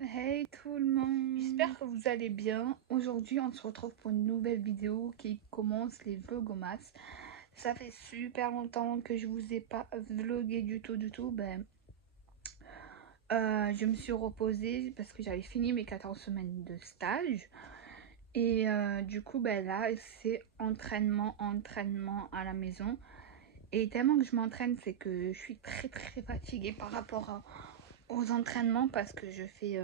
Hey tout le monde, j'espère que vous allez bien. Aujourd'hui on se retrouve pour une nouvelle vidéo qui commence les vlogomas. Ça fait super longtemps que je vous ai pas vlogué du tout. Je me suis reposée parce que j'avais fini mes 14 semaines de stage. Et du coup là c'est entraînement à la maison. Et tellement que je m'entraîne, c'est que je suis très fatiguée par rapport aux entraînements parce que je fais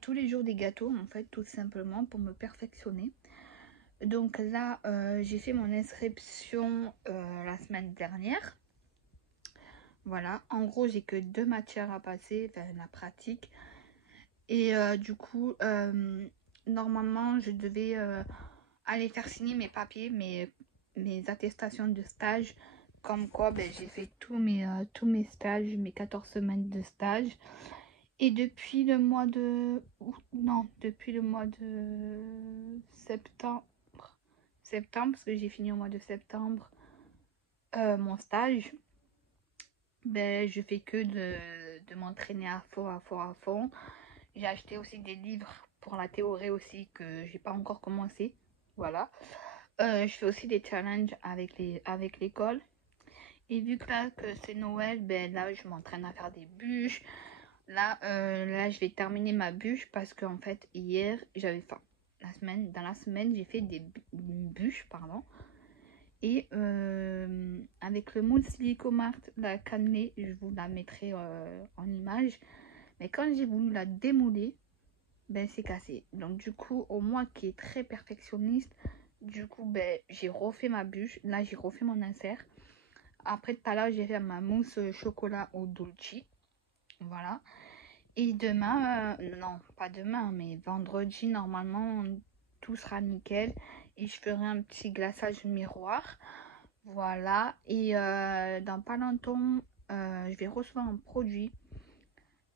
tous les jours des gâteaux en fait, tout simplement pour me perfectionner. Donc là, j'ai fait mon inscription la semaine dernière. Voilà, en gros, j'ai que 2 matières à passer, enfin la pratique. Et du coup, normalement, je devais aller faire signer mes papiers, mes attestations de stage. Comme quoi, j'ai fait tous mes stages, mes 14 semaines de stage. Et depuis le mois de... Non, depuis le mois de septembre. Septembre, parce que j'ai fini au mois de septembre mon stage. Je fais que de m'entraîner à fond. J'ai acheté aussi des livres pour la théorie aussi que j'ai pas encore commencé. Voilà. Je fais aussi des challenges avec l'école. Et vu que là que c'est Noël, là je m'entraîne à faire des bûches. Là, je vais terminer ma bûche parce qu'en fait, hier, j'avais faim. Dans la semaine, j'ai fait des bûches, pardon. Et avec le moule Silicomart, la cannelée, je vous la mettrai en image. Mais quand j'ai voulu la démouler, c'est cassé. Donc du coup, moi qui est très perfectionniste, du coup, j'ai refait ma bûche. Là, j'ai refait mon insert. Après, tout à l'heure, j'ai fait ma mousse chocolat au dolce. Voilà. Et demain, non, pas demain, mais vendredi, normalement, tout sera nickel. Et je ferai un petit glaçage miroir. Voilà. Et dans pas longtemps, je vais recevoir un produit.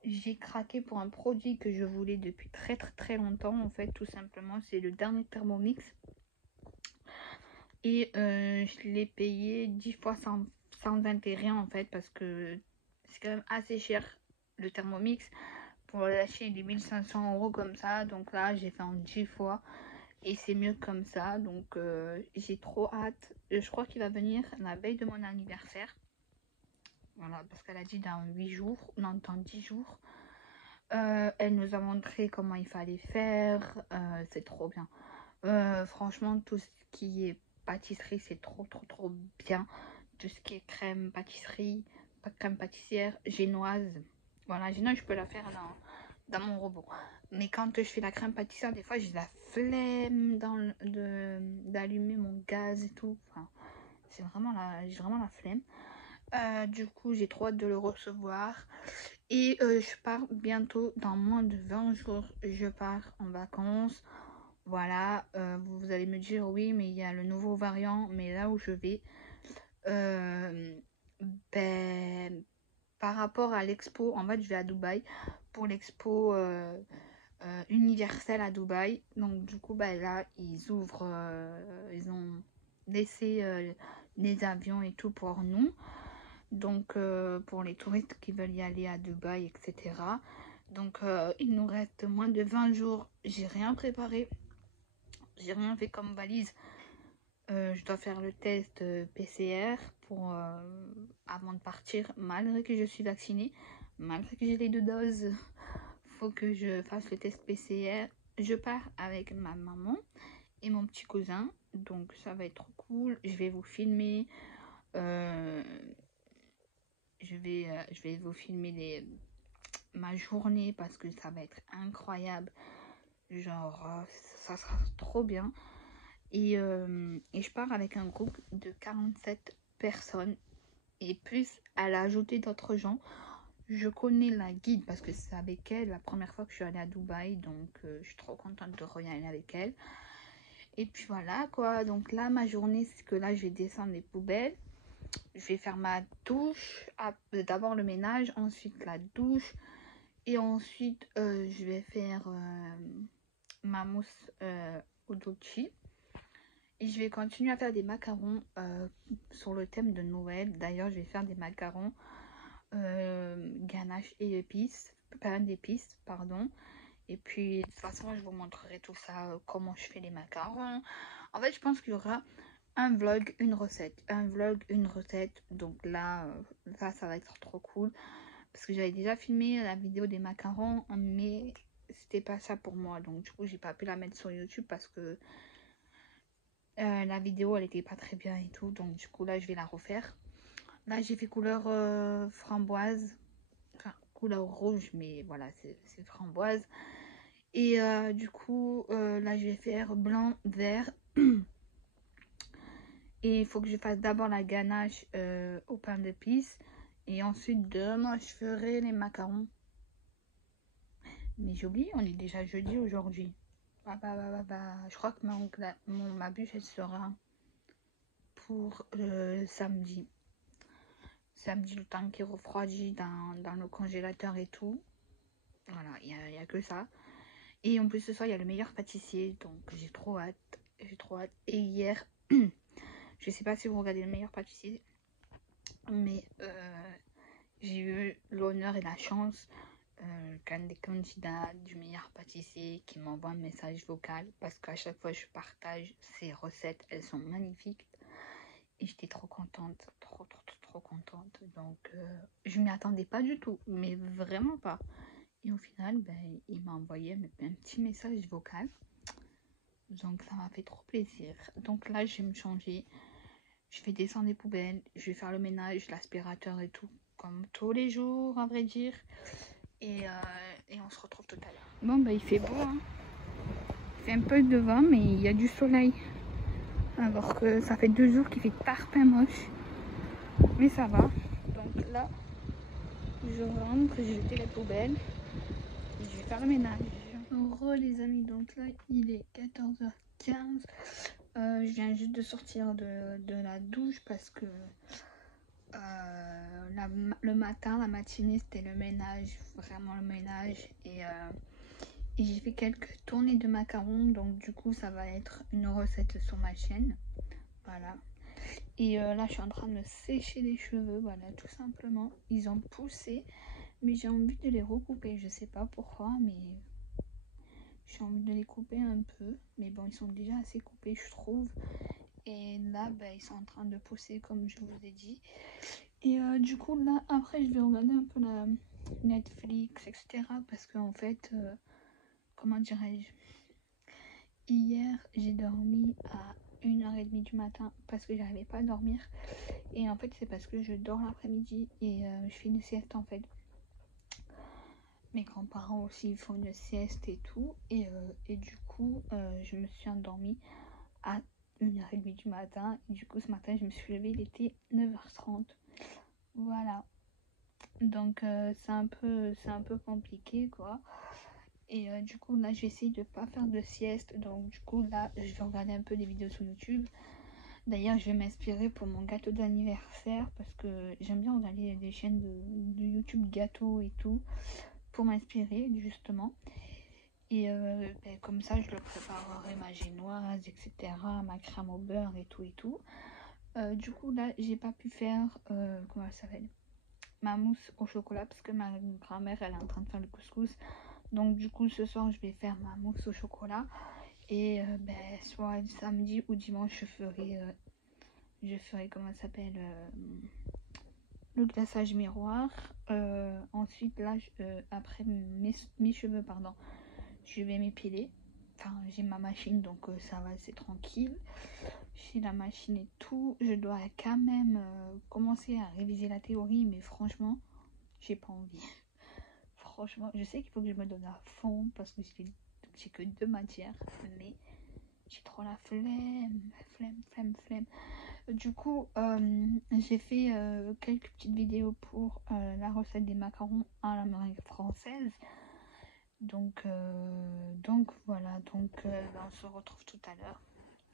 J'ai craqué pour un produit que je voulais depuis très longtemps. En fait, tout simplement, c'est le dernier Thermomix. Et je l'ai payé 10 fois sans intérêt, en fait, parce que c'est quand même assez cher le Thermomix. Pour lâcher les 1500 € comme ça, donc là j'ai fait en 10 fois et c'est mieux comme ça, donc j'ai trop hâte. Je crois qu'il va venir la veille de mon anniversaire, voilà, parce qu'elle a dit dans 8 jours, non, dans 10 jours. Elle nous a montré comment il fallait faire, c'est trop bien. Franchement, tout ce qui est pâtisserie, c'est trop bien. Tout ce qui est crème pâtisserie, crème pâtissière génoise, voilà, génoise je peux la faire dans mon robot. Mais quand je fais la crème pâtissière, des fois j'ai la flemme d'allumer mon gaz et tout. Enfin, j'ai vraiment la flemme. Du coup, j'ai trop hâte de le recevoir. Et je pars bientôt, dans moins de 20 jours, je pars en vacances. Voilà, vous allez me dire oui, mais il y a le nouveau variant. Mais là où je vais, euh, ben, par rapport à l'expo, en fait, je vais à Dubaï pour l'expo universelle à Dubaï. Donc, du coup, là, ils ouvrent, ils ont laissé les avions et tout pour nous. Donc, pour les touristes qui veulent y aller à Dubaï, etc. Donc, il nous reste moins de 20 jours. J'ai rien préparé. J'ai rien fait comme valise. Je dois faire le test PCR pour, avant de partir, malgré que je suis vaccinée, malgré que j'ai les 2 doses. Faut que je fasse le test PCR. Je pars avec ma maman et mon petit cousin, donc ça va être trop cool. Je vais vous filmer. euh, je vais vous filmer ma journée parce que ça va être incroyable. Genre, ça sera trop bien. Et je pars avec un groupe de 47 personnes. Et plus, elle a ajouté d'autres gens. Je connais la guide parce que c'est avec elle la première fois que je suis allée à Dubaï. Donc, je suis trop contente de revenir avec elle. Et puis voilà quoi. Donc là, ma journée, c'est que là, je vais descendre les poubelles. Je vais faire ma douche. D'abord le ménage, ensuite la douche. Et ensuite, je vais faire ma mousse au dolce. Et je vais continuer à faire des macarons sur le thème de Noël. D'ailleurs, je vais faire des macarons ganache et épices. pain d'épices, pardon. Et puis, de toute façon, je vous montrerai tout ça, comment je fais les macarons. En fait, je pense qu'il y aura un vlog, une recette. Un vlog, une recette. Donc là, ça va être trop cool. Parce que j'avais déjà filmé la vidéo des macarons, mais c'était pas ça pour moi. Donc du coup, j'ai pas pu la mettre sur YouTube parce que la vidéo, elle était pas très bien et tout. Donc du coup, là, je vais la refaire. Là, j'ai fait couleur framboise. Enfin, couleur rouge, mais voilà, c'est framboise. Et du coup, là, je vais faire blanc, vert. Et il faut que je fasse d'abord la ganache au pain d'épices. Et ensuite, demain, je ferai les macarons. Mais j'ai oublié, on est déjà jeudi aujourd'hui. Je crois que ma bûche, elle sera pour samedi. Samedi, le temps qui refroidit dans le congélateur et tout. Voilà, il n'y a que ça. Et en plus, ce soir, il y a le meilleur pâtissier. Donc, j'ai trop hâte. J'ai trop hâte. Et hier, je sais pas si vous regardez le meilleur pâtissier, mais j'ai eu l'honneur et la chance qu'un des candidats du meilleur pâtissier qui m'envoie un message vocal, parce qu'à chaque fois je partage ses recettes, elles sont magnifiques et j'étais trop contente, trop contente. Donc je m'y attendais pas du tout, mais vraiment pas. Et au final, ben, il m'a envoyé un petit message vocal, donc ça m'a fait trop plaisir. Donc là, je vais me changer, je vais descendre les poubelles, je vais faire le ménage, l'aspirateur et tout, comme tous les jours, à vrai dire. Et on se retrouve tout à l'heure. Bon, bah il fait beau, hein. Il fait un peu de vent, mais il y a du soleil. Alors que ça fait 2 jours qu'il fait tarpin moche. Mais ça va. Donc là, je rentre, j'ai jeté la poubelle. Et je vais faire le ménage. Les amis, donc là, il est 14h15. Je viens juste de sortir de la douche parce que le matin, la matinée, c'était le ménage. Vraiment le ménage. Et j'ai fait quelques tournées de macarons, donc du coup ça va être une recette sur ma chaîne. Voilà. Et là je suis en train de sécher les cheveux, voilà, tout simplement. Ils ont poussé, mais j'ai envie de les recouper, je sais pas pourquoi, mais j'ai envie de les couper un peu. Mais bon, ils sont déjà assez coupés, je trouve. Et là, bah, ils sont en train de pousser, comme je vous ai dit. Et du coup, là, après, je vais regarder un peu la Netflix, etc. Parce qu'en fait, comment dirais-je, hier, j'ai dormi à 1h30 du matin parce que j'arrivais pas à dormir. Et en fait, c'est parce que je dors l'après-midi et je fais une sieste en fait. Mes grands-parents aussi font une sieste et tout. Et du coup, je me suis endormie à 1h30 du matin. Et du coup, ce matin, je me suis levée, il était 9h30. Voilà. Donc, c'est un peu compliqué quoi. Et du coup là je vais essayer de pas faire de sieste, donc du coup là je vais regarder un peu des vidéos sur YouTube. D'ailleurs je vais m'inspirer pour mon gâteau d'anniversaire parce que j'aime bien regarder des chaînes de YouTube gâteaux et tout pour m'inspirer justement. Et ben, comme ça je le préparerai, ma génoise, etc., ma crème au beurre et tout. Du coup là j'ai pas pu faire comment ça s'appelle, ma mousse au chocolat parce que ma grand-mère elle est en train de faire le couscous. Donc du coup ce soir je vais faire ma mousse au chocolat et ben, soit samedi ou dimanche je ferai comment ça s'appelle, le glaçage miroir. Ensuite là après mes cheveux pardon, je vais m'épiler. Enfin j'ai ma machine donc ça va, c'est tranquille. J'ai la machine et tout. Je dois quand même commencer à réviser la théorie, mais franchement j'ai pas envie. Franchement, je sais qu'il faut que je me donne à fond parce que j'ai que 2 matières, mais j'ai trop la flemme. Du coup, j'ai fait quelques petites vidéos pour la recette des macarons à la meringue française. Donc voilà, on se retrouve tout à l'heure.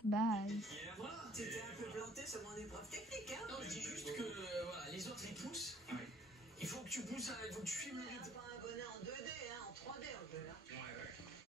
Bye. Voilà, t'étais un peu planté sur mon épreuve technique, hein. Non, je dis juste que voilà, les autres ils poussent. Ouais. Il faut que tu pousses, il faut que tu filmes. Pas un bonnet en 2D, hein, en 3D on peut.